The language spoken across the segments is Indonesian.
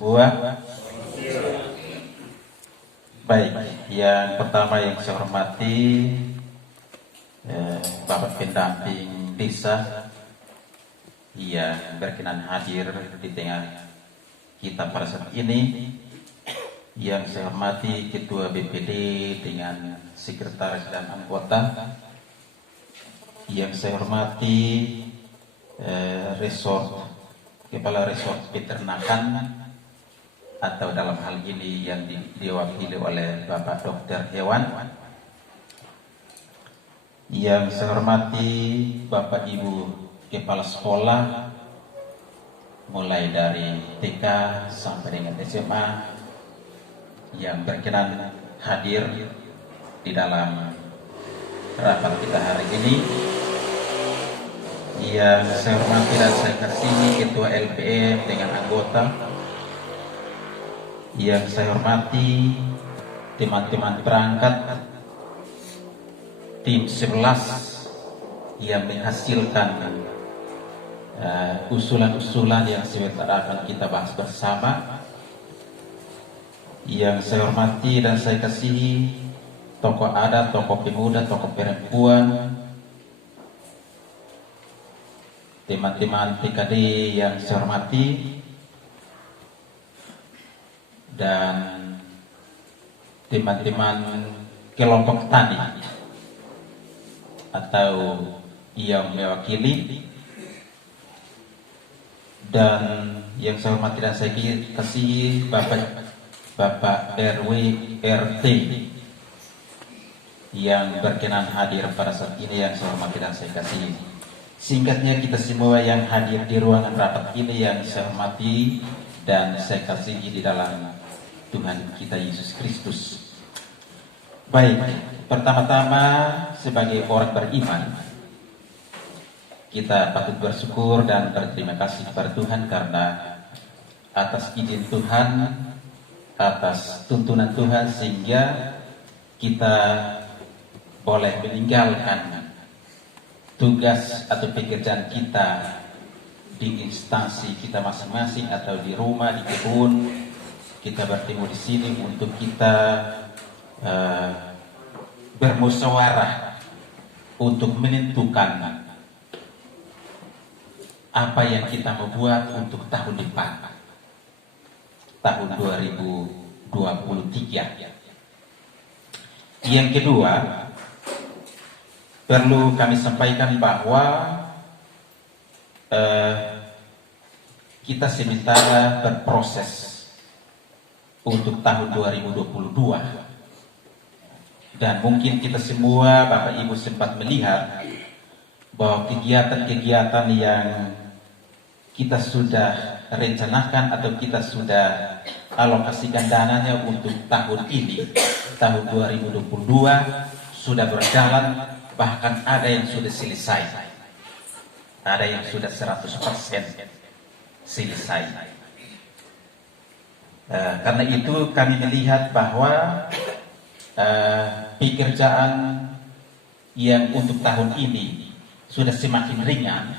semua. Baik, yang pertama yang saya hormati Bapak pendamping desa yang berkenan hadir di tengah kita pada saat ini. Yang saya hormati Ketua BPD dengan Sekretaris dan anggota. Yang saya hormati Kepala Resort Peternakan, atau dalam hal ini yang diwakili oleh Bapak Dokter Hewan. Yang saya hormati Bapak Ibu Kepala Sekolah, mulai dari TK sampai dengan SMA, yang berkenan hadir di dalam rapat kita hari ini. Yang saya hormati dan saya kasihi Ketua LPM dengan anggota. Yang saya hormati teman-teman perangkat tim 11 yang menghasilkan usulan-usulan yang sebentar akan kita bahas bersama. Yang saya hormati dan saya kasihi tokoh adat, tokoh pemuda, tokoh perempuan, teman-teman PKD yang saya hormati, dan teman-teman kelompok tani atau yang mewakili, dan yang saya hormati dan saya kasihi Bapak RW RT yang berkenan hadir pada saat ini, yang saya hormati dan saya kasihi. Singkatnya, kita semua yang hadir di ruangan rapat ini yang saya hormati dan saya kasihi di dalam Tuhan kita Yesus Kristus. Baik, pertama-tama sebagai orang beriman, kita patut bersyukur dan berterima kasih kepada Tuhan karena atas izin Tuhan, atas tuntunan Tuhan, sehingga kita boleh meninggalkan tugas atau pekerjaan kita di instansi kita masing-masing atau di rumah, di kebun. Kita bertemu di sini untuk kita bermusyawarah untuk menentukan apa yang kita mau buat untuk tahun depan, tahun 2023. Yang kedua, perlu kami sampaikan bahwa kita sementara berproses untuk tahun 2022, dan mungkin kita semua, Bapak Ibu, sempat melihat bahwa kegiatan-kegiatan yang kita sudah rencanakan atau kita sudah alokasikan dananya untuk tahun ini, tahun 2022, sudah berjalan, bahkan ada yang sudah selesai, ada yang sudah 100% selesai. Karena itu kami melihat bahwa pekerjaan yang untuk tahun ini sudah semakin ringan,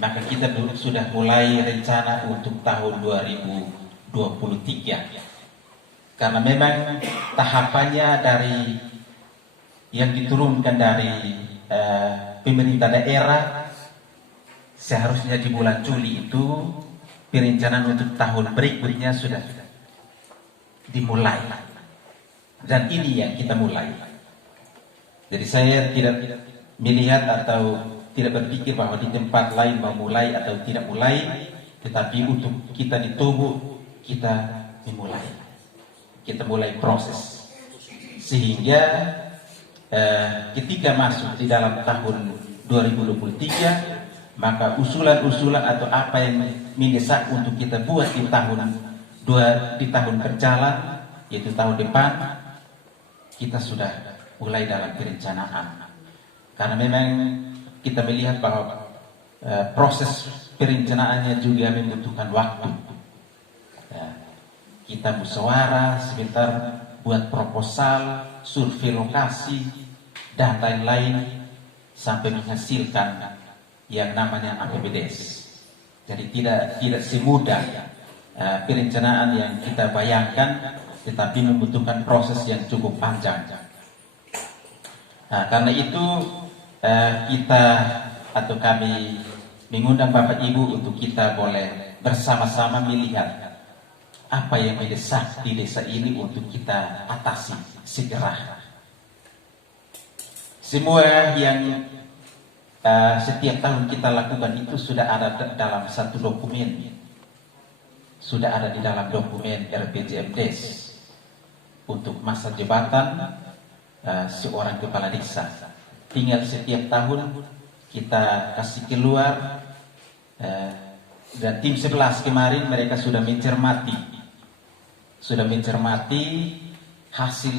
maka kita sudah mulai rencana untuk tahun 2023. Karena memang tahapannya dari yang diturunkan dari pemerintah daerah, seharusnya di bulan Juli itu perencanaan untuk tahun berikutnya sudah dimulai, dan ini yang kita mulai. Jadi saya tidak melihat atau tidak berpikir bahwa di tempat lain mau mulai atau tidak mulai, tetapi untuk kita di tubuh kita memulai, kita mulai proses, sehingga ketika masuk di dalam tahun 2023, maka usulan-usulan atau apa yang mendesak untuk kita buat di tahun berjalan, yaitu tahun depan, kita sudah mulai dalam perencanaan. Karena memang kita melihat bahwa proses perencanaannya juga membutuhkan waktu. Kita musyawarah sebentar, buat proposal, survei lokasi, dan lain-lain, sampai menghasilkan yang namanya APBDes. Jadi tidak semudah perencanaan yang kita bayangkan, tetapi membutuhkan proses yang cukup panjang. Nah, karena itu kita atau kami mengundang Bapak Ibu untuk kita boleh bersama-sama melihat apa yang mendesak di desa ini untuk kita atasi segera. Semua yang setiap tahun kita lakukan itu sudah ada dalam satu dokumen, sudah ada di dalam dokumen RPJMDes untuk masa jabatan seorang kepala desa. Tinggal setiap tahun kita kasih keluar, dan tim 11 kemarin mereka sudah mencermati hasil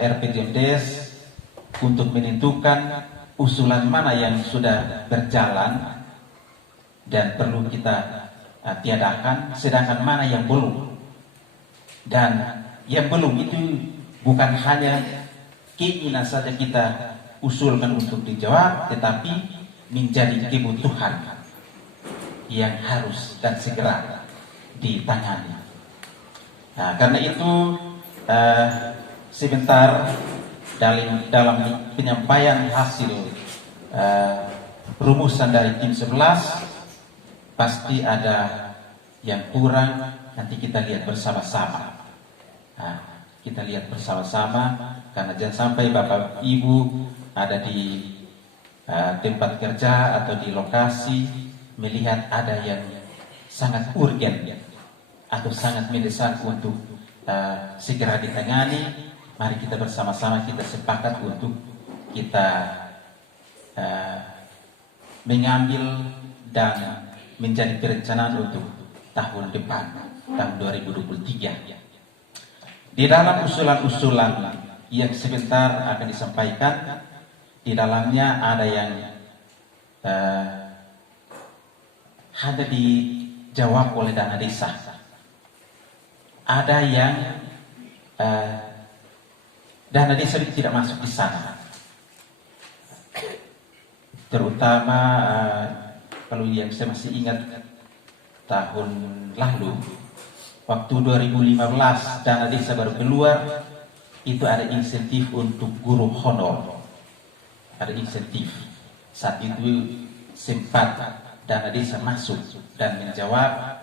RPJMDes untuk menentukan usulan mana yang sudah berjalan dan perlu kita tiadakan, sedangkan mana yang belum. Dan yang belum itu bukan hanya keinginan saja kita usulkan untuk dijawab, tetapi menjadi kebutuhan yang harus dan segera ditangani. Nah, karena itu sebentar dalam penyampaian hasil rumusan dari tim 11 pasti ada yang kurang, nanti kita lihat bersama-sama. Nah, kita lihat bersama-sama, karena jangan sampai Bapak Ibu ada di tempat kerja atau di lokasi melihat ada yang sangat urgen atau sangat mendesak untuk segera ditangani. Mari kita bersama-sama kita sepakat untuk kita mengambil dan menjadi perencanaan untuk tahun depan, tahun 2023. Di dalam usulan-usulan yang sebentar akan disampaikan, di dalamnya ada yang hanya dijawab oleh dana desa, ada yang dana desa tidak masuk di sana. Terutama kalau yang saya masih ingat tahun lalu, waktu 2015 dana desa baru keluar, itu ada insentif untuk guru honor. Ada insentif. Saat itu sempat dana desa masuk dan menjawab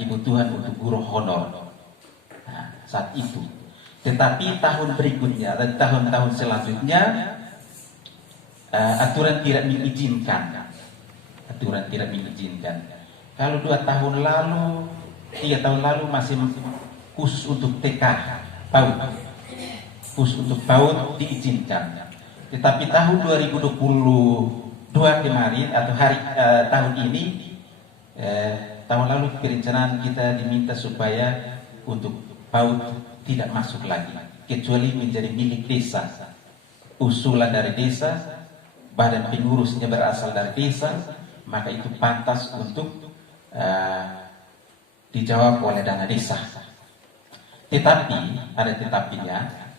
kebutuhan untuk guru honor. Nah, saat itu. Tetapi tahun berikutnya dan tahun-tahun selanjutnya aturan tidak mengizinkan. Kalau 2 tahun lalu, 3 tahun lalu masih khusus untuk TK, PAUD. Khusus untuk PAUD diizinkan. Tetapi tahun 2022 kemarin atau tahun ini, tahun lalu perencanaan kita diminta supaya untuk PAUD tidak masuk lagi, kecuali menjadi milik desa. Usulan dari desa, badan pengurusnya berasal dari desa, maka itu pantas untuk dijawab oleh dana desa. Tetapi ada tetapinya.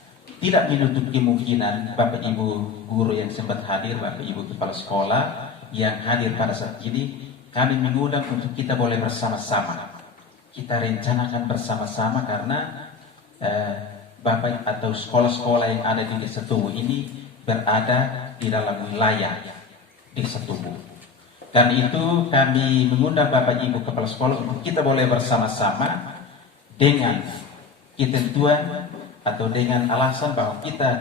Tidak menutup kemungkinan Bapak Ibu guru yang sempat hadir, Bapak Ibu kepala sekolah yang hadir pada saat ini, kami mengundang untuk kita boleh bersama-sama. Kita rencanakan bersama-sama karena Bapak atau sekolah-sekolah yang ada di Desa Tubuh ini berada di dalam wilayah Desa Tubuh. Dan itu kami mengundang Bapak Ibu kepala sekolah untuk kita boleh bersama-sama dengan ketentuan atau dengan alasan bahwa kita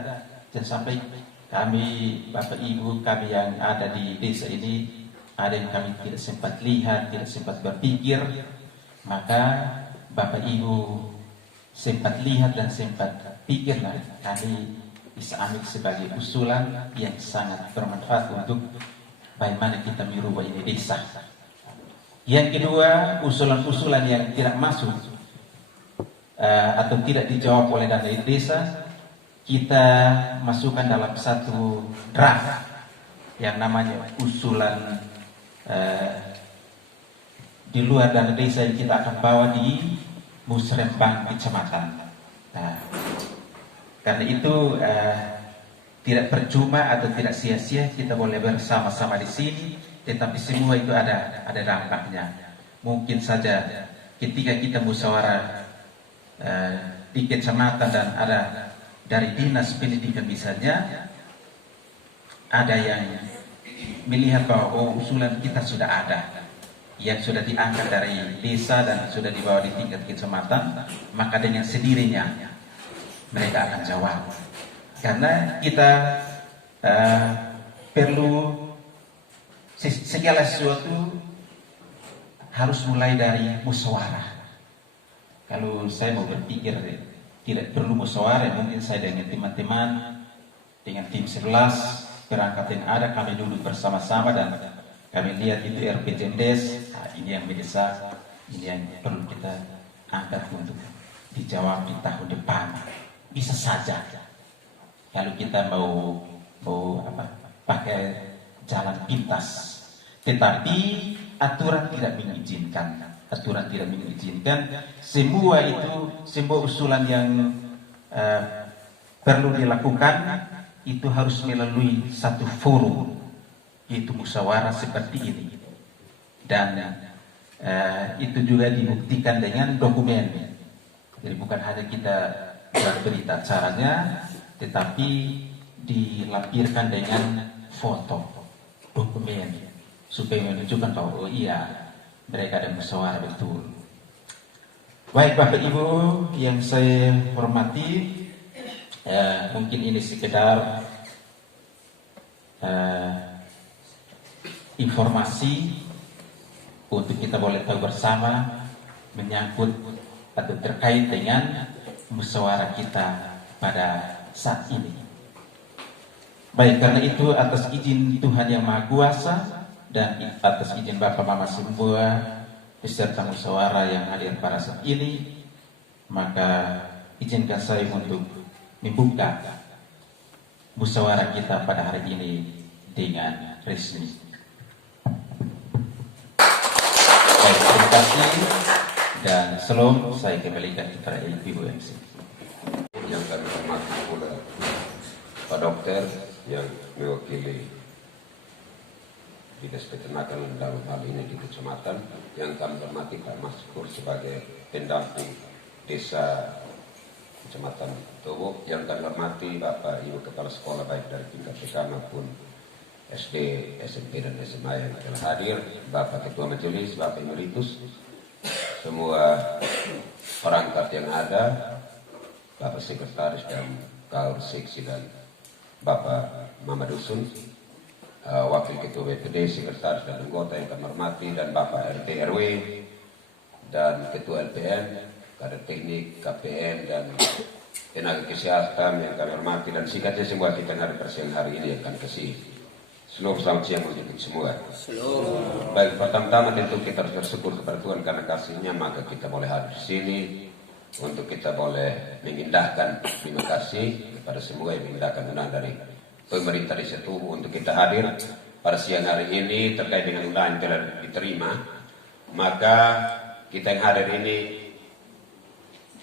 jangan sampai kami Bapak Ibu kami yang ada di desa ini ada yang kami tidak sempat lihat, tidak sempat berpikir, maka Bapak Ibu sempat lihat dan sempat pikirlah, kami bisa ambil sebagai usulan yang sangat bermanfaat untuk bagaimana kita merubah ini desa. Yang kedua, usulan-usulan yang tidak masuk atau tidak dijawab oleh dana desa, kita masukkan dalam satu draft yang namanya usulan di luar dana desa yang kita akan bawa di musrembang kecamatan. Nah, karena itu tidak percuma atau tidak sia-sia kita boleh bersama-sama di sini, tetapi semua itu ada dampaknya. Mungkin saja ketika kita musyawarah di kecamatan dan ada dari dinas pendidikan misalnya, ada yang melihat bahwa usulan kita sudah ada, yang sudah diangkat dari desa dan sudah dibawa di tingkat kecamatan, maka dengan sendirinya mereka akan jawab. Karena kita perlu segala sesuatu harus mulai dari musyawarah. Kalau saya mau berpikir tidak perlu musyawarah, mungkin saya dengan teman-teman, dengan tim 11 perangkat yang ada, kami duduk bersama-sama dan kami lihat itu RPJMDes, ini yang mendesak, ini yang perlu kita angkat untuk dijawab di tahun depan. Bisa saja kalau kita mau pakai jalan pintas, tetapi aturan tidak mengizinkan. Semua usulan yang perlu dilakukan itu harus melalui satu forum, yaitu musyawarah seperti ini, dan itu juga dibuktikan dengan dokumen. Jadi bukan hanya kita buat berita acaranya, tetapi dilampirkan dengan foto, dokumen, supaya menunjukkan bahwa oh iya, mereka ada musyawarah betul. Baik Bapak Ibu yang saya hormati, mungkin ini sekedar informasi untuk kita boleh tahu bersama menyangkut atau terkait dengan musyawarah kita pada saat ini. Baik, karena itu atas izin Tuhan Yang Maha Kuasa dan atas izin Bapak Mama semua beserta musyawarah yang hadir pada saat ini, maka izinkan saya untuk membuka musyawarah kita pada hari ini dengan resmi. Baik, terima kasih dan salam saya kembalikan kepada Ibu MC. Yang kami hormati pula Pak Dokter yang mewakili Dinas Peternakan dalam hal ini di kecamatan, yang kami hormati Pak Maskur sebagai pendamping desa Kecamatan Towo, yang kami hormati Bapak Ibu Kepala Sekolah baik dari tingkat TK maupun SD, SMP dan SMA yang telah hadir, Bapak Ketua Majelis, Bapak Emeritus, semua perangkat yang ada, Bapak Sekretaris dan Kaur Seksi dan Bapak Mama Dusun, Wakil Ketua BPD, Sekretaris dan anggota yang kami hormati, dan Bapak RT RW dan Ketua LPN, kader teknik, KPN dan tenaga kesehatan yang kami hormati, dan singkatnya semua kita hari persiang hari ini yang kami kasih. Seluruh selamat siang untuk kita semua. Baik, pertama-tama tentu kita harus bersyukur kepada Tuhan karena kasih-Nya, maka kita boleh hadir di sini untuk kita boleh mengindahkan terima kasih kepada semua yang mengindahkan undangan dari pemerintah Desa Tubuh untuk kita hadir pada siang hari ini terkait dengan undangan yang telah diterima. Maka kita yang hadir ini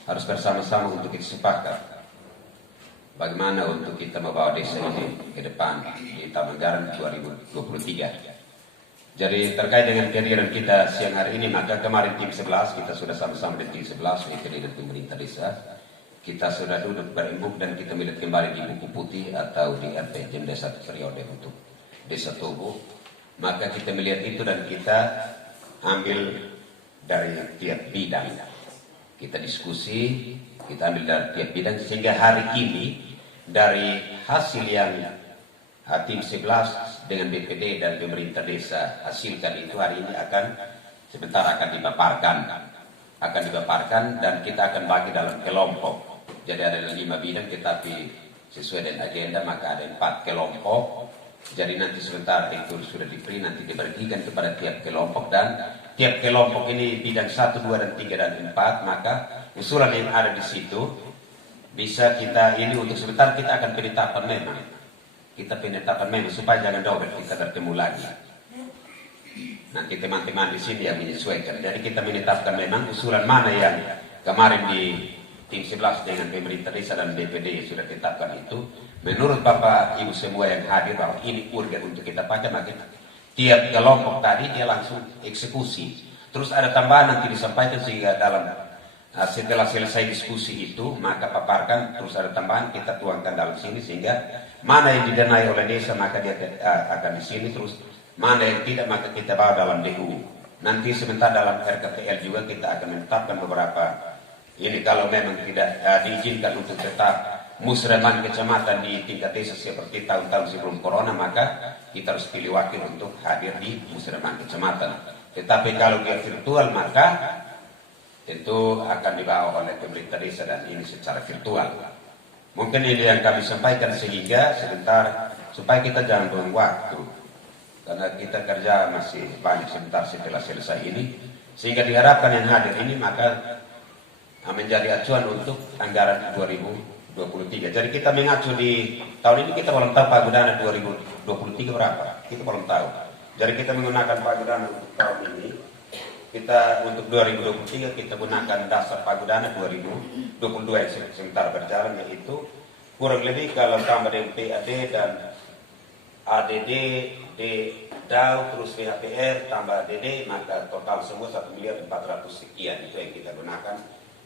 harus bersama-sama untuk kita sepakat bagaimana untuk kita membawa desa ini ke depan di tahun anggaran 2023. Jadi terkait dengan kehadiran kita siang hari ini, maka kemarin tim 11 kita sudah sama-sama di tim 11 mengikuti dengan pemerintah desa. Kita sudah duduk berembuk dan kita melihat kembali di buku putih atau di RPJM desa periode untuk Desa Tobo. Maka kita melihat itu dan kita ambil dari tiap bidang. Kita diskusi, kita ambil dari tiap bidang sehingga hari ini dari hasil yang tim 11 dengan BPD dan pemerintah desa hasilkan itu hari ini sebentar akan dipaparkan dan kita akan bagi dalam kelompok. Jadi ada 5 bidang, tetapi sesuai dengan agenda maka ada 4 kelompok. Jadi nanti sebentar itu sudah diberi, nanti dibagikan kepada tiap kelompok, dan tiap kelompok ini bidang 1, 2, dan 3, dan 4. Maka usulan yang ada di situ bisa kita ini untuk sebentar kita akan penetapan memang. Kita penetapan memang supaya jangan double kita bertemu lagi. Nanti teman-teman di sini yang menyesuaikan. Jadi kita menetapkan memang usulan mana yang kemarin di tim 11 dengan pemerintah desa dan BPD sudah tetapkan itu. Menurut Bapak Ibu semua yang hadir bahwa ini urgen untuk kita pakai, maka tiap kelompok tadi dia langsung eksekusi. Terus ada tambahan nanti disampaikan sehingga dalam setelah selesai diskusi itu maka paparkan, terus ada tambahan kita tuangkan dalam sini sehingga mana yang didanai oleh desa maka dia akan di sini, terus mana yang tidak maka kita bawa dalam DU. Nanti sebentar dalam RKPL juga kita akan menetapkan beberapa ini kalau memang tidak diizinkan untuk tetap musremahan kecamatan di tingkat desa seperti tahun-tahun sebelum corona, maka kita harus pilih wakil untuk hadir di musremahan kecamatan. Tetapi kalau dia virtual maka tentu akan dibawa oleh pemerintah desa dan ini secara virtual. Mungkin ini yang kami sampaikan sehingga sebentar supaya kita jangan buang waktu karena kita kerja masih banyak sebentar setelah selesai ini, sehingga diharapkan yang hadir ini maka menjadi acuan untuk anggaran 2023. Jadi kita mengacu di tahun ini kita belum tahu pagudana 2023 berapa, kita belum tahu. Jadi kita menggunakan pagudana untuk tahun ini. Kita untuk 2023 kita gunakan dasar pagudana 2022 yang sementara berjalan, yaitu kurang lebih kalau tambah dengan PAD dan ADD, DAU terus VHPR tambah DD maka total semua 1.400.000.000 sekian, itu yang kita gunakan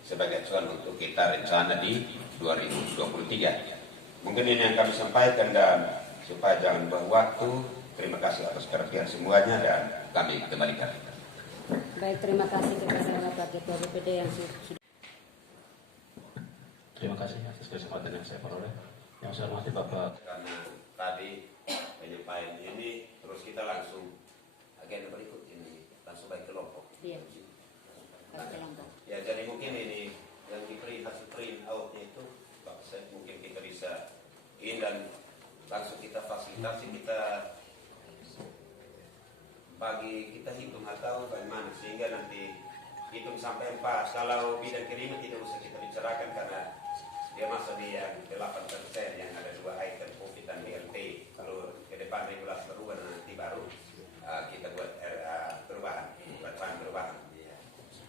sebagai acuan untuk kita rencana di 2023. Mungkin ini yang kami sampaikan dan supaya jangan buang waktu. Terima kasih atas perhatian semuanya dan kami kembalikan. Baik, terima kasih kepada Bapak Ketua BPD yang sudah. Terima kasih atas kesempatan yang saya peroleh. Yang saya hormati Bapak. Karena tadi penyampaian ini terus kita langsung agenda berikut ini langsung baik kelompok. Iya. Kelompok. Ya, jadi mungkin ini yang diberi hasil print outnya itu Bapak saya mungkin kita bisa ini dan langsung kita fasilitasi, kita bagi kita hitung atau bagaimana sehingga nanti hitung sampai 4. Kalau bidang kiriman tidak usah kita bicarakan karena dia masuk di yang 8% yang ada 2 item COVID dan BLT. Kalau ke depan regulasi berubah nanti baru kita buat perubahan, perubahan.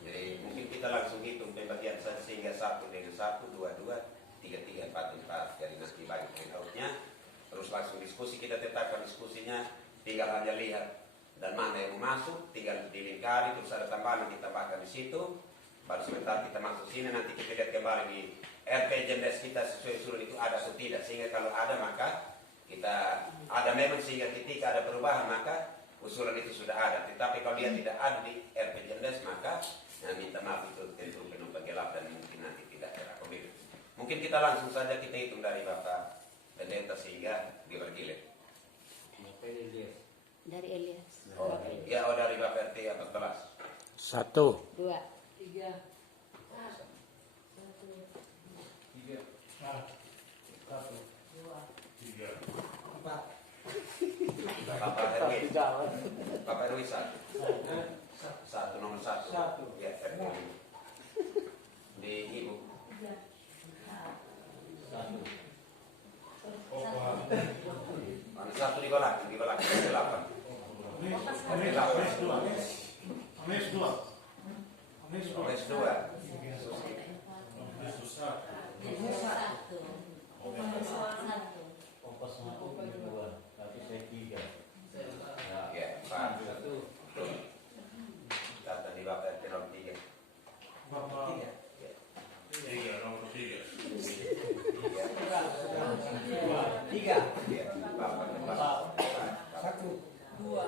Jadi mungkin kita langsung hitung pembagian saja sehingga 1 dengan 1, 2, 2, 3, 3, 4, 4. Jadi nanti bagi print-outnya, terus langsung diskusi, kita tetapkan diskusinya, tinggal hanya lihat dan mana yang mau masuk, tinggal dilingkari, terus ada tambahan kita tambahkan di situ, baru sebentar kita masuk sini, nanti kita lihat kembali di RPJMDes kita sesuai usulan itu ada atau tidak, sehingga kalau ada maka kita ada memang sehingga ketika ada perubahan maka usulan itu sudah ada, tetapi kalau dia tidak ada di RPJMDes maka minta maaf itu tentu penuh gelap dan mungkin nanti tidak terakomodir. Mungkin kita langsung saja kita hitung dari Bapak Pendeta sehingga dibergilir. Dari Elias. Oh, ya, dari Bapak RT 14. 1, 2, 3. Bapak RW. Bapak RW 1. Nomor 1. Ya, RW. Di Ibu. 1 di belakang 8. Ames 2. Ya, Pak. Data di Bapak RT 03. Bapak 3. Nomor 3. 3. Bapak 1. 2.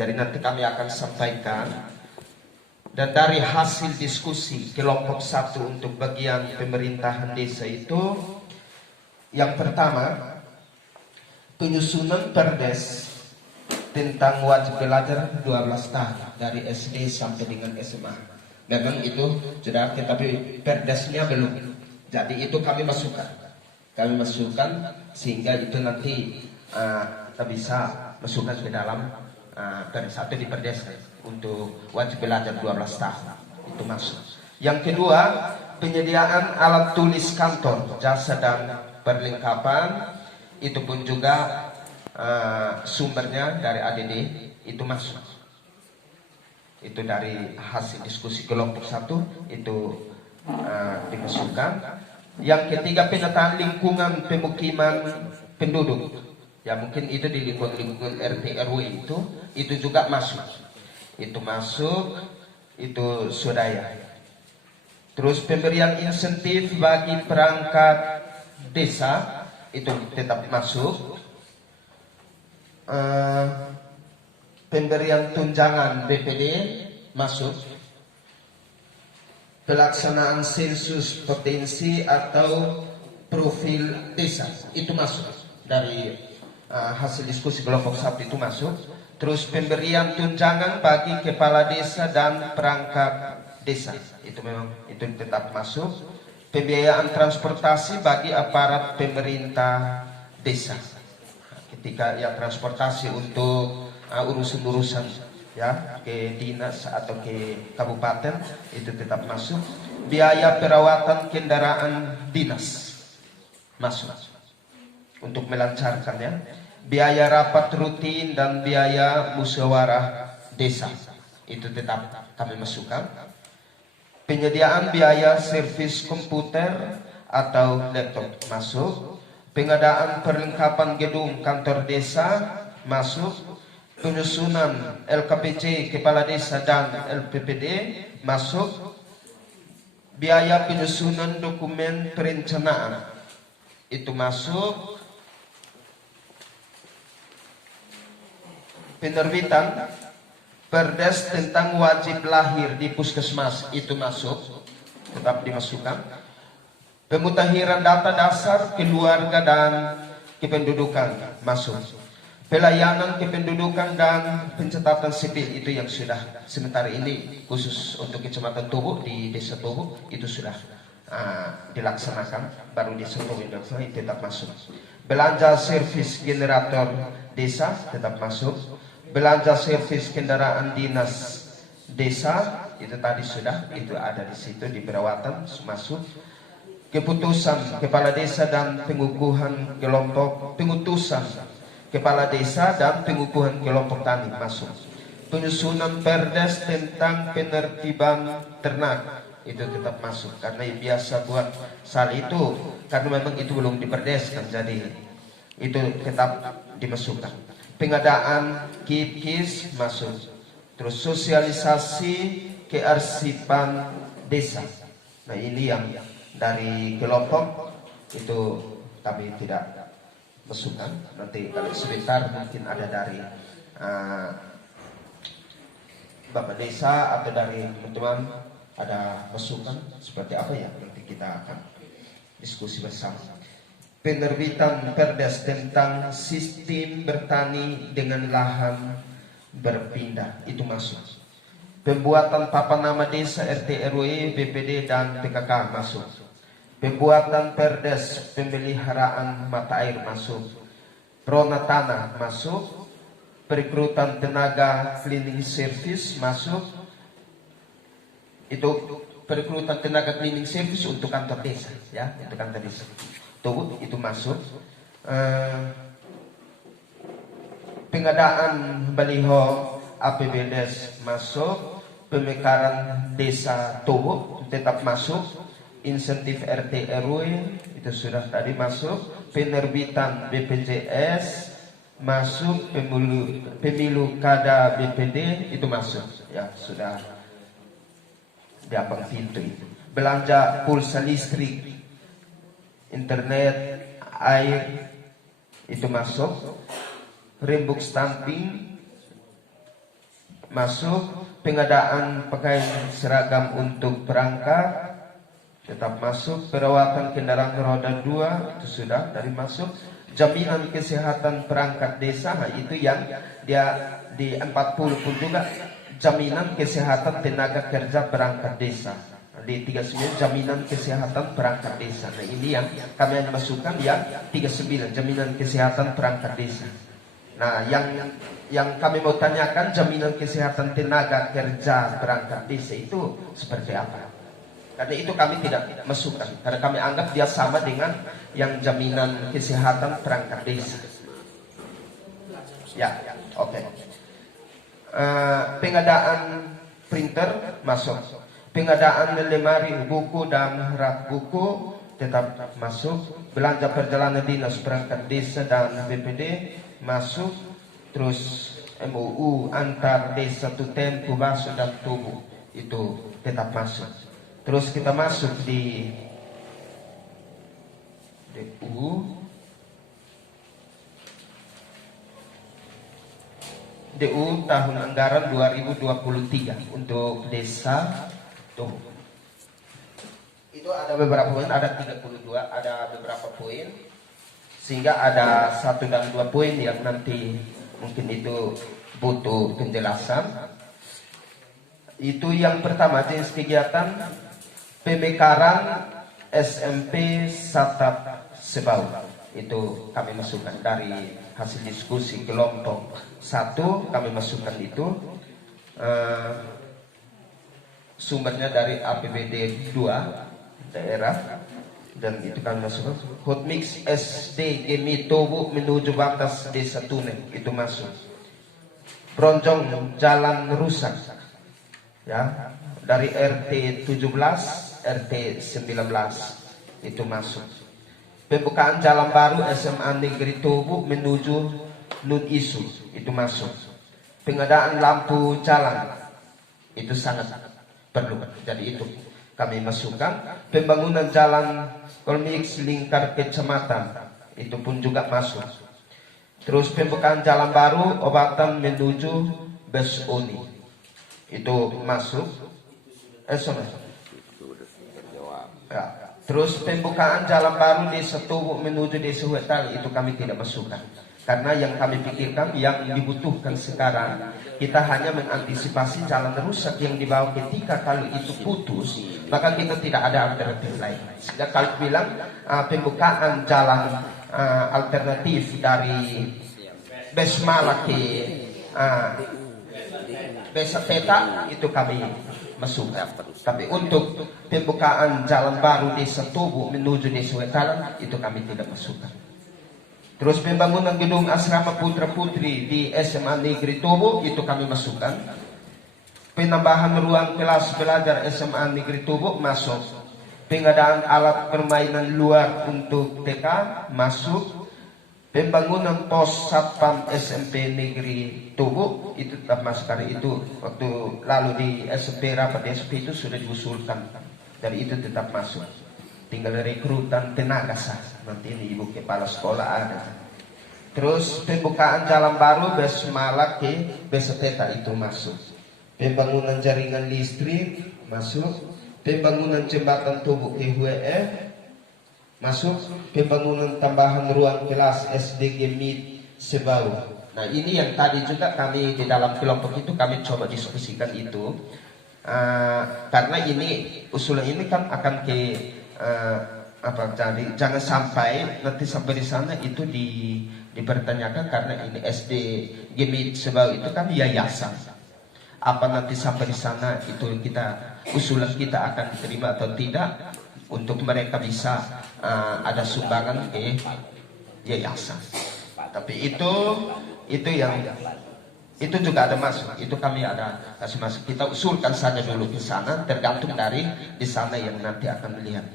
Jadi nanti kami akan sampaikan. Dan dari hasil diskusi kelompok 1 untuk bagian pemerintahan desa itu, yang pertama penyusunan perdes tentang wajib belajar 12 tahun dari SD sampai dengan SMA. Memang itu sudah, tetapi perdesnya belum. Jadi itu kami masukkan sehingga itu nanti kita bisa masukkan ke dalam perdes 1 di perdes untuk wajib belajar 12 tahun itu masuk. Yang kedua, penyediaan alat tulis kantor, jasa dan perlengkapan itu pun juga sumbernya dari ADD itu masuk. Itu dari hasil diskusi kelompok 1 itu dimasukkan. Yang ketiga, penataan lingkungan pemukiman penduduk. Ya mungkin itu di lingkungan RT RW itu juga masuk. Itu masuk, itu sudah ya. Terus pemberian insentif bagi perangkat desa itu tetap masuk. Pemberian tunjangan BPD masuk. Pelaksanaan sensus potensi atau profil desa itu masuk dari hasil diskusi kelompok 1 itu masuk. Terus pemberian tunjangan bagi kepala desa dan perangkat desa itu memang itu tetap masuk. Pembiayaan transportasi bagi aparat pemerintah desa ketika ya transportasi untuk urusan-urusan ya ke dinas atau ke kabupaten itu tetap masuk. Biaya perawatan kendaraan dinas masuk untuk melancarkan ya. Biaya rapat rutin dan biaya musyawarah desa itu tetap kami masukkan. Penyediaan biaya servis komputer atau laptop masuk. Pengadaan perlengkapan gedung kantor desa masuk. Penyusunan LKPC kepala desa dan LPPD masuk. Biaya penyusunan dokumen perencanaan itu masuk. Penerbitan perdes tentang wajib lahir di puskesmas itu masuk, tetap dimasukkan. Pemutakhiran data dasar keluarga dan kependudukan masuk. Pelayanan kependudukan dan pencatatan sipil itu yang sudah sementara ini khusus untuk Kecamatan Tobo di Desa Tobo itu sudah dilaksanakan, baru di Tobo itu tetap masuk. Belanja servis generator desa tetap masuk. Belanja servis kendaraan dinas desa itu tadi sudah itu ada di situ di perawatan masuk. Keputusan kepala desa dan pengukuhan kelompok pengutusan kepala desa dan pengukuhan kelompok tani masuk. Penyusunan perdes tentang penertiban ternak itu tetap masuk karena biasa buat saat itu karena memang itu belum diperdeskan jadi itu tetap dimasukkan. Pengadaan KIS masuk. Terus sosialisasi kearsipan desa. Nah ini yang dari kelompok itu kami tidak masukkan. Nanti kalau sebentar mungkin ada dari Bapak Desa atau dari teman-teman ada masukan seperti apa ya nanti kita akan diskusi bersama. Penerbitan perdes tentang sistem bertani dengan lahan berpindah itu masuk. Pembuatan papan nama desa RT RW BPD dan PKK masuk. Pembuatan perdes pemeliharaan mata air masuk. Prona tanah masuk. Perekrutan tenaga cleaning service masuk. Itu perekrutan tenaga cleaning service untuk kantor desa ya, untuk kantor desa. Tuh, itu masuk. Pengadaan baliho APBDes masuk. Pemekaran desa Tobo tetap masuk. Insentif RT RW itu sudah tadi masuk. Penerbitan BPJS masuk. Pemilu kada BPD itu masuk ya, sudah diapang pintu itu. Belanja pulsa listrik, internet, air itu masuk. Rembuk stamping masuk. Pengadaan pakaian seragam untuk perangkat tetap masuk. Perawatan kendaraan roda 2 itu sudah dari masuk. Jaminan kesehatan perangkat desa, nah itu yang dia di 40 pun juga jaminan kesehatan tenaga kerja perangkat desa. Di 39 jaminan kesehatan perangkat desa. Nah ini yang kami hanya masukkan yang 39 jaminan kesehatan perangkat desa. Nah yang kami mau tanyakan jaminan kesehatan tenaga kerja perangkat desa itu seperti apa? Karena itu kami tidak masukkan. Karena kami anggap dia sama dengan yang jaminan kesehatan perangkat desa. Ya, oke. Pengadaan printer masuk. Pengadaan lemari buku dan rak buku tetap masuk. Belanja perjalanan dinas perangkat desa dan BPD masuk. Terus MUU antar desa Tutem, Tubaso dan Tubu itu tetap masuk. Terus kita masuk di DU tahun anggaran 2023 untuk desa tuh. Itu ada beberapa poin, ada 32, ada beberapa poin. Sehingga ada 1 dan 2 poin yang nanti mungkin itu butuh penjelasan. Itu yang pertama, jenis kegiatan pemekaran SMP Satap Sebau. Itu kami masukkan dari hasil diskusi kelompok 1, kami masukkan itu. Sumbernya dari APBD 2 daerah. Dan itu kami masukkan. Hotmix SD Gemi Tobu menuju batas Desa Tunen, itu masuk. Bronjong jalan rusak. Ya, dari RT 17, RT 19 itu masuk. Pembukaan jalan baru SMA Negeri Tobu menuju Nun Isu itu masuk. Pengadaan lampu jalan itu sangat perlu. Jadi itu kami masukkan. Pembangunan jalan Kolmix lingkar kecamatan itu pun juga masuk. Terus pembukaan jalan baru obatan menuju Besoni itu masuk. Ya. Terus pembukaan jalan baru Desa Tobu menuju Desa Huetali itu kami tidak masukkan. Karena yang kami pikirkan yang dibutuhkan sekarang, kita hanya mengantisipasi jalan rusak yang dibawa ketika kalau itu putus, maka kita tidak ada alternatif lain. Sehingga kalau bilang pembukaan jalan alternatif dari Besmala ke Besa Peta itu kami masukkan. Tapi untuk pembukaan jalan baru Desa Tobu menuju Desa Wetalan itu kami tidak masukkan. Terus pembangunan gedung asrama putra putri di SMA Negeri Tobu itu kami masukkan. Penambahan ruang kelas belajar SMA Negeri Tobu masuk. Pengadaan alat permainan luar untuk TK masuk. Pembangunan pos satpam SMP Negeri Tobu itu tetap masuk. Karena itu waktu lalu di SMP rapat di SMP itu sudah diusulkan dan itu tetap masuk. Tinggal rekrutan tenaga sah. Nanti ini ibu kepala sekolah ada. Terus pembukaan jalan baru Besmala ke Besepeta itu masuk. Pembangunan jaringan listrik masuk. Pembangunan jembatan Tobu ke Huee masuk. Pembangunan tambahan ruang kelas SD Gemit Sebau. Nah ini yang tadi juga kami di dalam kelompok itu kami coba diskusikan itu. Karena ini usulan ini kan akan ke jadi jangan sampai nanti sampai di sana itu dipertanyakan karena ini SD Gemit Sebau itu kan yayasan. Apa nanti sampai di sana itu usulan kita akan diterima atau tidak untuk mereka bisa ada sumbangan ke yayasan. Tapi itu yang itu juga ada masuk. Itu kami ada kasih masuk. Kita usulkan saja dulu ke sana, tergantung dari di sana yang nanti akan melihat.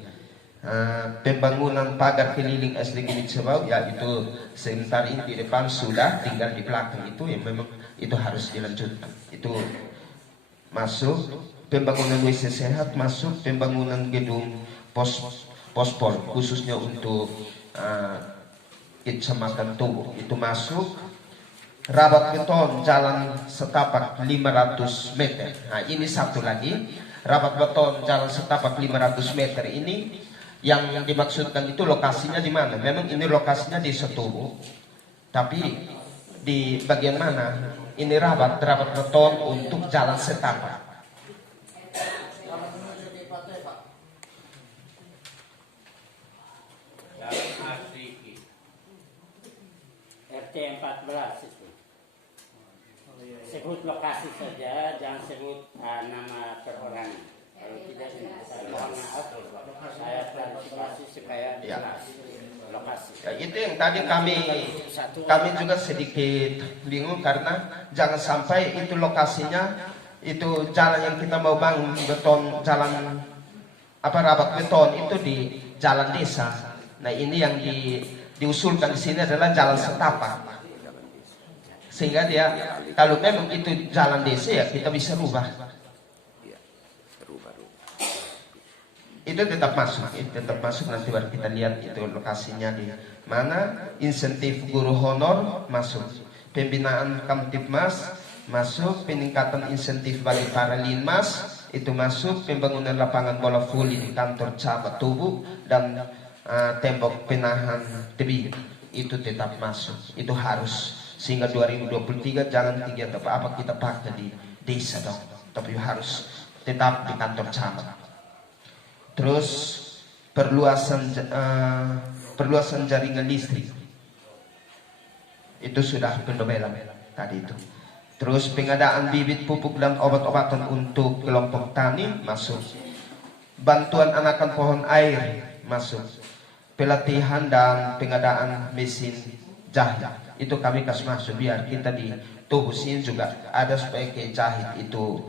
Pembangunan pagar keliling SD Gemit Sebau ya itu sebentar ini di depan sudah, tinggal di belakang itu yang memang itu harus dilanjutkan. Itu masuk. Pembangunan WC sehat masuk. Pembangunan gedung pospor khususnya untuk Kecamatan Tobu itu masuk. Rabat beton jalan setapak 500 meter. Nah ini satu lagi. Rabat beton jalan setapak 500 meter ini yang dimaksudkan itu lokasinya di mana? Memang ini lokasinya di Setobu. Tapi di bagian mana? Ini rabat beton untuk jalan setapak. RT 14 itu. Sebut lokasi saja, jangan sebut nama perorangan. Kalau tidak, mohon maaf, saya klarifikasi supaya Ya. jelas lokasi. Ya, itu yang tadi kami juga sedikit bingung karena jangan sampai itu lokasinya itu jalan yang kita mau bangun beton, jalan rabat beton itu di jalan desa. Nah ini yang diusulkan di sini adalah jalan setapak, sehingga dia kalau memang itu jalan desa ya kita bisa rubah. Itu tetap masuk, nanti baru kita lihat itu lokasinya di mana. Insentif guru honor masuk, pembinaan Kamtibmas masuk, peningkatan insentif bagi para linmas itu masuk, pembangunan lapangan bola voli di kantor cabang Tubuh dan tembok penahan tebing itu tetap masuk, itu harus, sehingga 2023 jangan kegiatan apa kita pakai di desa dong, tapi harus tetap di kantor cabang. Terus perluasan jaringan listrik itu sudah pendobelan tadi itu. Terus pengadaan bibit pupuk dan obat-obatan untuk kelompok tani masuk. Bantuan anakan pohon air masuk. Pelatihan dan pengadaan mesin jahit itu kami kasih masuk biar kita di tubuh sini juga ada supaya kayak jahit itu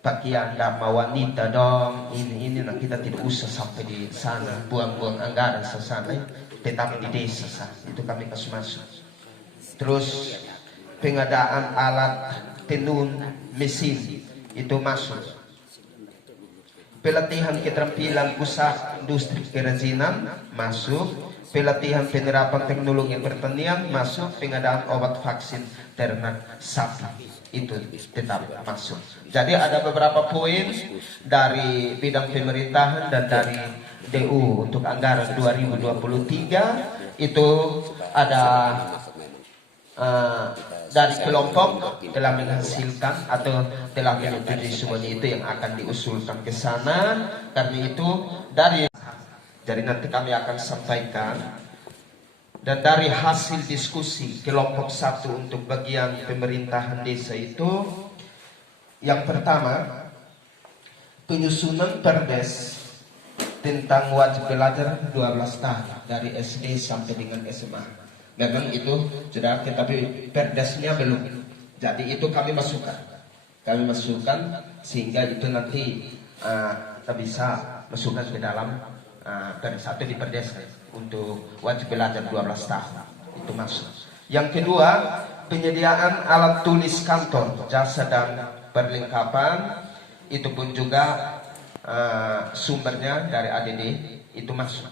pakaian dama wanita dong, ini nah kita tidak usah sampai di sana buang-buang anggaran ke sana, tetap di desa sana. Itu kami kasih masuk. Terus pengadaan alat tenun mesin itu masuk. Pelatihan keterampilan usaha industri kerajinan masuk. Pelatihan penerapan teknologi pertanian masuk. Pengadaan obat vaksin ternak sapi itu tetap masuk. Jadi ada beberapa poin dari bidang pemerintahan dan dari DU untuk anggaran 2023 itu ada dari kelompok telah menghasilkan atau telah menyetujui semuanya itu yang akan diusulkan ke sana. Karena itu jadi nanti kami akan sampaikan. Dan dari hasil diskusi kelompok 1 untuk bagian pemerintahan desa itu, yang pertama penyusunan perdes tentang wajib belajar 12 tahun dari SD sampai dengan SMA. Memang itu sudah, tetapi perdesnya belum. Jadi itu kami masukkan sehingga itu nanti kita bisa masukkan ke dalam perdes atau di perdes untuk wajib belajar 12 tahun itu masuk. Yang kedua, penyediaan alat tulis kantor, jasa dan perlengkapan itu pun juga sumbernya dari ADD itu masuk.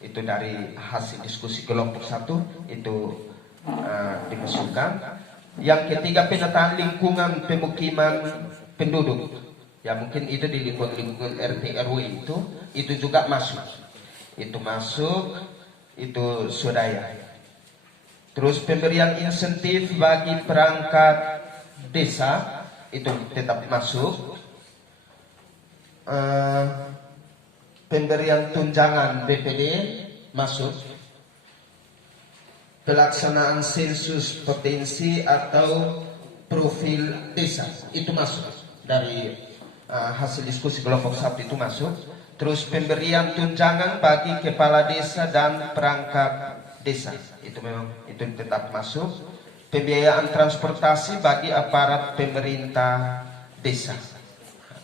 Itu dari hasil diskusi kelompok 1 itu dimasukkan. Yang ketiga, penataan lingkungan pemukiman penduduk. Ya mungkin itu di lingkungan RT RW itu juga masuk. Itu masuk, itu swadaya. Terus pemberian insentif bagi perangkat desa itu tetap masuk. Pemberian tunjangan BPD masuk. Pelaksanaan sensus potensi atau profil desa itu masuk dari hasil diskusi kelompok 1 itu masuk. Terus pemberian tunjangan bagi kepala desa dan perangkat desa itu memang itu tetap masuk. Pembiayaan transportasi bagi aparat pemerintah desa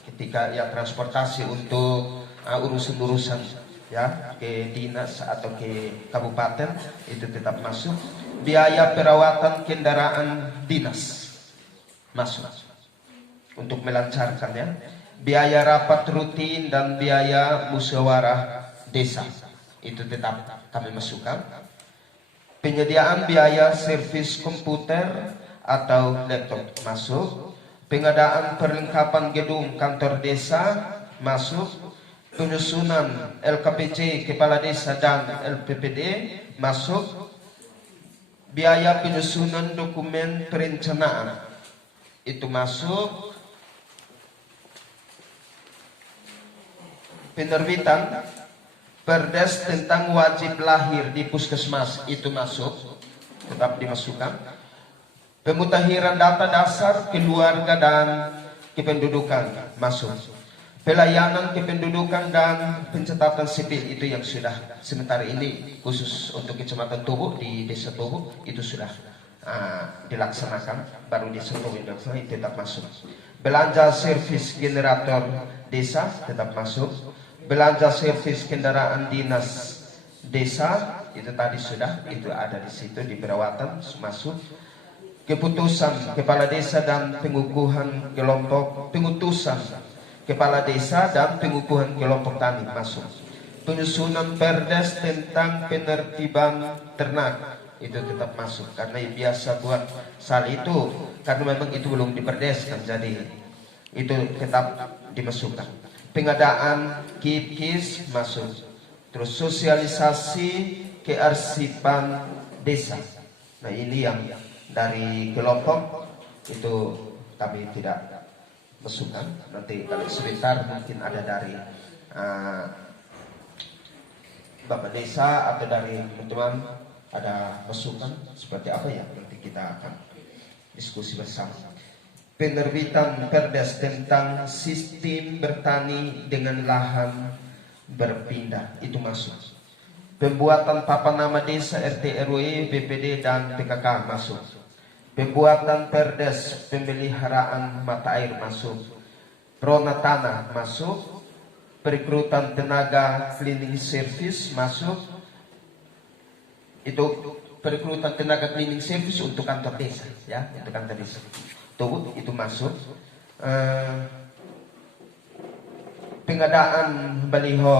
ketika ya transportasi untuk urusan-urusan ya ke dinas atau ke kabupaten itu tetap masuk. Biaya perawatan kendaraan dinas masuk untuk melancarkan ya. Biaya rapat rutin dan biaya musyawarah desa itu tetap kami masukkan. Penyediaan biaya servis komputer atau laptop masuk. Pengadaan perlengkapan gedung kantor desa masuk. Penyusunan LKPC kepala desa dan LPPD masuk. Biaya penyusunan dokumen perencanaan itu masuk. Penerbitan perdes tentang wajib lahir di puskesmas itu masuk, tetap dimasukkan. Pemutakhiran data dasar keluarga dan kependudukan masuk. Pelayanan kependudukan dan pencatatan sipil itu yang sudah sementara ini khusus untuk Kecamatan Tobo di Desa Tobo itu sudah dilaksanakan. Baru Desa Tobo yang tetap masuk. Belanja servis generator desa tetap masuk. Belanja servis kendaraan dinas desa itu tadi sudah itu ada di situ di perawatan masuk. Keputusan kepala desa dan pengukuhan kelompok pengutusan kepala desa dan pengukuhan kelompok tani masuk. Penyusunan perdes tentang penertiban ternak itu tetap masuk karena yang biasa buat saat itu karena memang itu belum diperdeskan jadi itu tetap dimasukkan. Pengadaan KIS masuk. Terus sosialisasi kearsipan desa. Nah ini yang dari kelompok itu kami tidak masukkan. Nanti kalau sebentar mungkin ada dari Bapak Desa atau dari teman-teman ada masukan seperti apa ya nanti kita akan diskusi bersama. Penerbitan perdes tentang sistem bertani dengan lahan berpindah itu masuk. Pembuatan papan nama desa RT RW BPD dan PKK masuk. Pembuatan perdes pemeliharaan mata air masuk. Prona tanah masuk. Perekrutan tenaga cleaning service masuk. Itu perekrutan tenaga cleaning service untuk kantor desa ya, untuk kantor desa. Itu masuk. Pengadaan baliho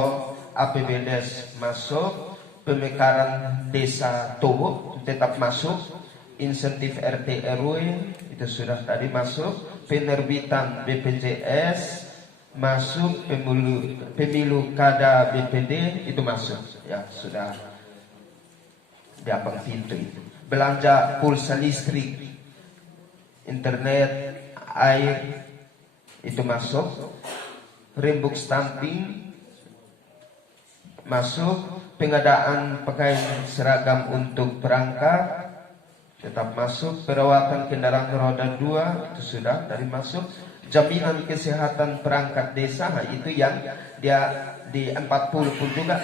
APBDes masuk. Pemekaran desa Tobo tetap masuk. Insentif RT RW itu sudah tadi masuk. Penerbitan BPJS masuk. Pemilu kada BPD itu masuk ya, sudah di abang pintu itu. Belanja pulsa listrik, internet, air itu masuk. Rembuk stamping masuk. Pengadaan pakaian seragam untuk perangkat tetap masuk. Perawatan kendaraan roda 2 itu sudah dari masuk. Jaminan kesehatan perangkat desa, nah itu yang dia di 40 pun juga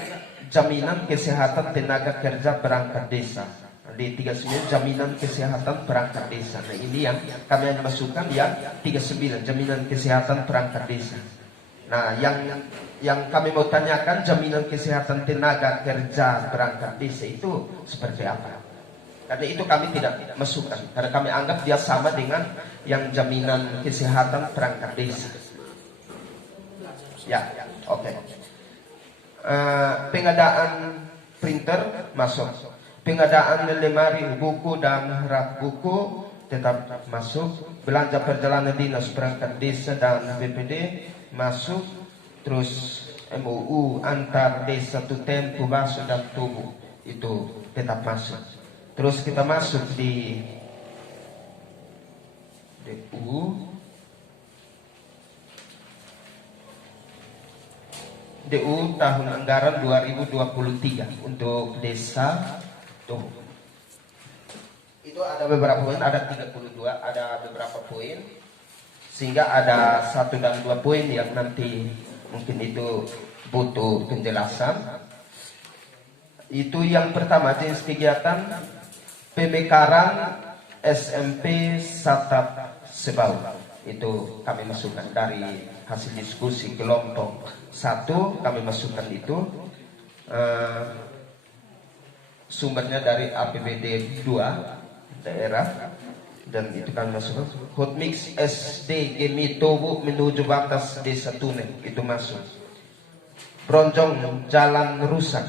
jaminan kesehatan tenaga kerja perangkat desa. Di 39 jaminan kesehatan perangkat desa. Nah ini yang kami masukkan yang 39 jaminan kesehatan perangkat desa. Nah yang kami mau tanyakan jaminan kesehatan tenaga kerja perangkat desa itu seperti apa? Karena itu kami tidak masukkan karena kami anggap dia sama dengan yang jaminan kesehatan perangkat desa. Ya, oke. Pengadaan printer masuk. Pengadaan lemari buku dan rak buku tetap masuk. Belanja perjalanan dinas perangkat desa dan BPD masuk. Terus MUU antar desa Tutempu, Baso dan Tubuh itu tetap masuk. Terus kita masuk di DU tahun anggaran 2023 untuk desa tuh. Itu ada beberapa poin, ada 32, ada beberapa poin. Sehingga ada 1 dan 2 poin yang nanti mungkin itu butuh penjelasan. Itu yang pertama jenis kegiatan pemekaran SMP Satap Sebau. Itu kami masukkan dari hasil diskusi kelompok 1 kami masukkan itu. Sumbernya dari APBD 2 daerah dan itu kami masukkan. Hotmix SD Gemi Tobo menuju batas desa Tunen itu masuk. Bronjong jalan rusak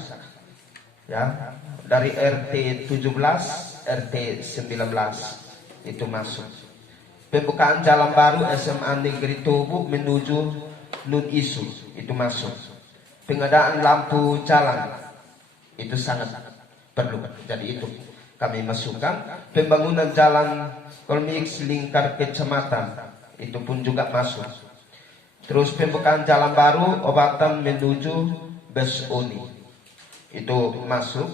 ya dari RT 17 RT 19 itu masuk. Pembukaan jalan baru SMA Negeri Tobo menuju Nun Isu itu masuk. Pengadaan lampu jalan itu sangat perlu, jadi itu kami masukkan. Pembangunan jalan Kolmix lingkar kecamatan itu pun juga masuk. Terus pembukaan jalan baru obatan menuju Besoni itu masuk.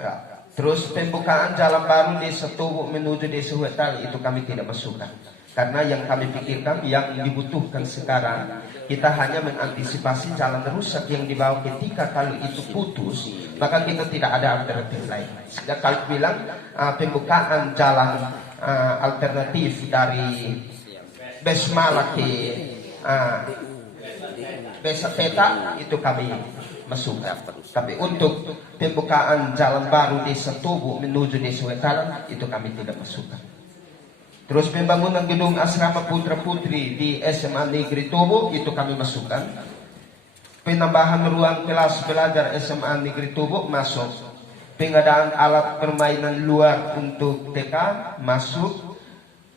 Ya. Terus pembukaan jalan baru Desa Tobok menuju Desa Huetal itu kami tidak masukkan. Karena yang kami pikirkan yang dibutuhkan sekarang, kita hanya mengantisipasi jalan rusak yang dibawa ketika kalau itu putus, maka kita tidak ada alternatif lain. Sehingga kalau bilang pembukaan jalan alternatif dari Besmala ke Besa Peta itu kami masukkan. Tapi untuk pembukaan jalan baru Desa Tobok menuju Desa Huetal itu kami tidak masukkan. Terus pembangunan gedung asrama putra putri di SMA Negeri Tobok itu kami masukkan. Penambahan ruang kelas belajar SMA Negeri Tobok masuk. Pengadaan alat permainan luar untuk TK masuk.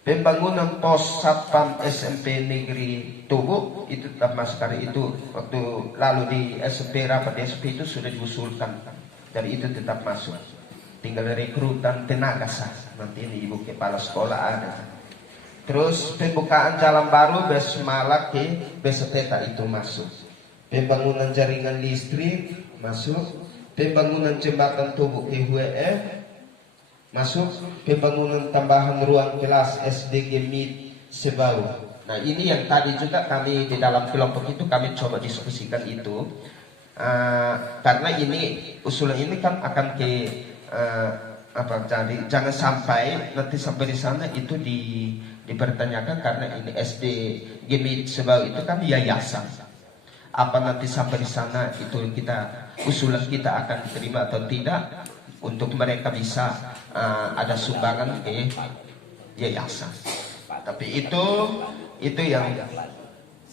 Pembangunan pos satpam SMP Negeri Tobok itu tetap masuk. Karena itu waktu lalu di SMP rapat di SMP itu sudah diusulkan. Dari itu tetap masuk. Tinggal rekrutan tenaga sah. Nanti ini ibu kepala sekolah ada. Terus pembukaan jalan baru Besmala ke Besa Peta itu masuk. Pembangunan jaringan listrik masuk. Pembangunan jembatan Tobok ke Huee masuk. Pembangunan tambahan ruang kelas SDG MIT Sebau. Nah ini yang tadi juga kami di dalam kelompok itu kami coba diskusikan itu. Karena ini usulan ini kan akan ke jadi jangan sampai nanti sampai di sana itu dipertanyakan karena ini SD Gemit Sebau itu kan yayasan. Apa nanti sampai di sana itu usulan kita akan diterima atau tidak untuk mereka bisa ada sumbangan ke yayasan. Tapi itu yang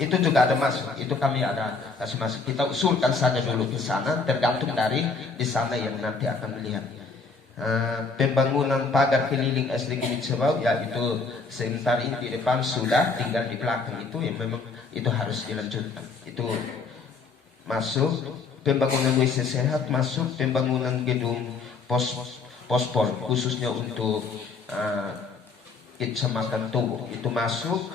itu juga ada masuk. Itu kami ada kasih masuk. Kita usulkan saja dulu ke sana, tergantung dari di sana yang nanti akan melihat. Pembangunan pagar keliling SD Gemit Sebau ya itu sebentar ini di depan sudah, tinggal di belakang itu yang memang itu harus dilanjutkan. Itu masuk. Pembangunan WC sehat masuk. Pembangunan gedung pospol khususnya untuk Kecamatan Tobok itu masuk.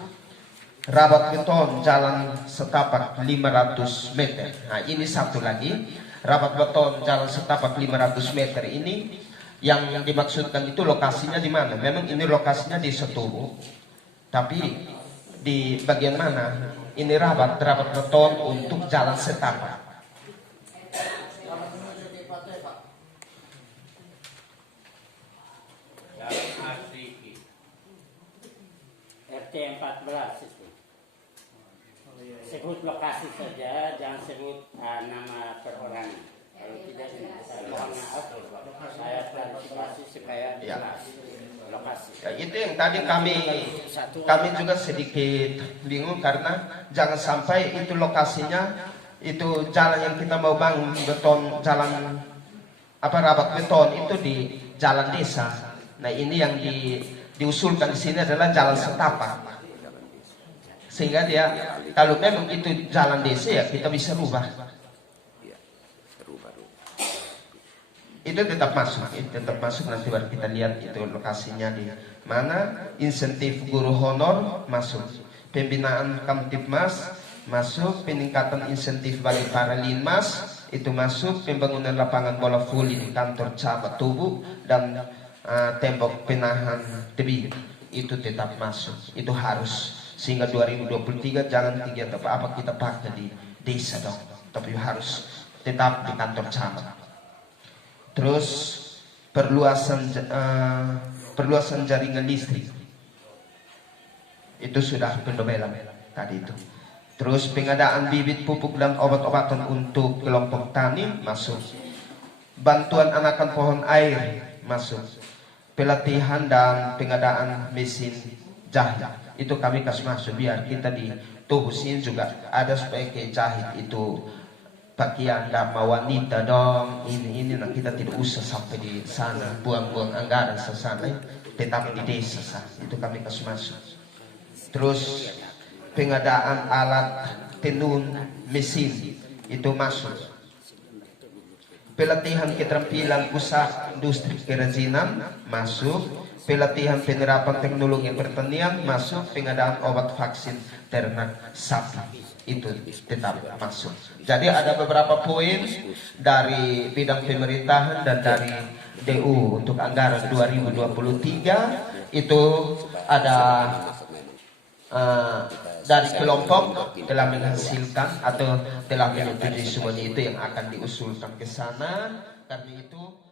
Rabat beton jalan setapak 500 meter. Nah ini satu lagi. Rabat beton jalan setapak 500 meter ini yang dimaksudkan itu lokasinya di mana? Memang ini lokasinya di Tobok. Tapi di bagian mana? Ini rabat beton untuk jalan setapak. RT 14 itu. Sebut lokasi saja, jangan sebut nama perorangan. Kalau tidak, mohon maaf, saya klarifikasi supaya jelas lokasi. Ya, itu yang tadi kami juga sedikit bingung karena jangan sampai itu lokasinya itu jalan yang kita mau bangun beton jalan rabat beton itu di jalan desa. Nah ini yang diusulkan di sini adalah jalan setapak. Sehingga dia kalau memang itu jalan desa ya kita bisa rubah. Itu tetap masuk nanti baru kita lihat itu lokasinya di mana. Insentif guru honor masuk. Pembinaan Kamtibmas masuk. Peningkatan insentif balik para linmas itu masuk. Pembangunan lapangan bola voli di kantor cabang Tobok dan tembok penahan tebing itu tetap masuk. Itu harus sehingga 2023 jangan kegiatan apa kita pakai di desa dong, tapi harus tetap di kantor cabang. Terus perluasan jaringan listrik itu sudah pendobelan tadi itu. Terus pengadaan bibit pupuk dan obat-obatan untuk kelompok tani masuk. Bantuan anakan pohon air masuk. Pelatihan dan pengadaan mesin jahit itu kami kasih masuk biar kita di Tobok sini juga ada supaya kayak jahit itu pakaian dama wanita dong ini nah kita tidak usah sampai di sana buang-buang anggaran ke sana, tetap di desa sah. Itu kami kasih masuk. Terus pengadaan alat tenun mesin itu masuk. Pelatihan keterampilan usaha industri kerajinan masuk. Pelatihan penerapan teknologi pertanian masuk. Pengadaan obat vaksin ternak sapi itu tetap masuk. Jadi ada beberapa poin dari bidang pemerintahan dan dari DU untuk anggaran 2023 itu ada dari kelompok telah menghasilkan atau telah menyetujui semuanya itu yang akan diusulkan ke sana. Karena itu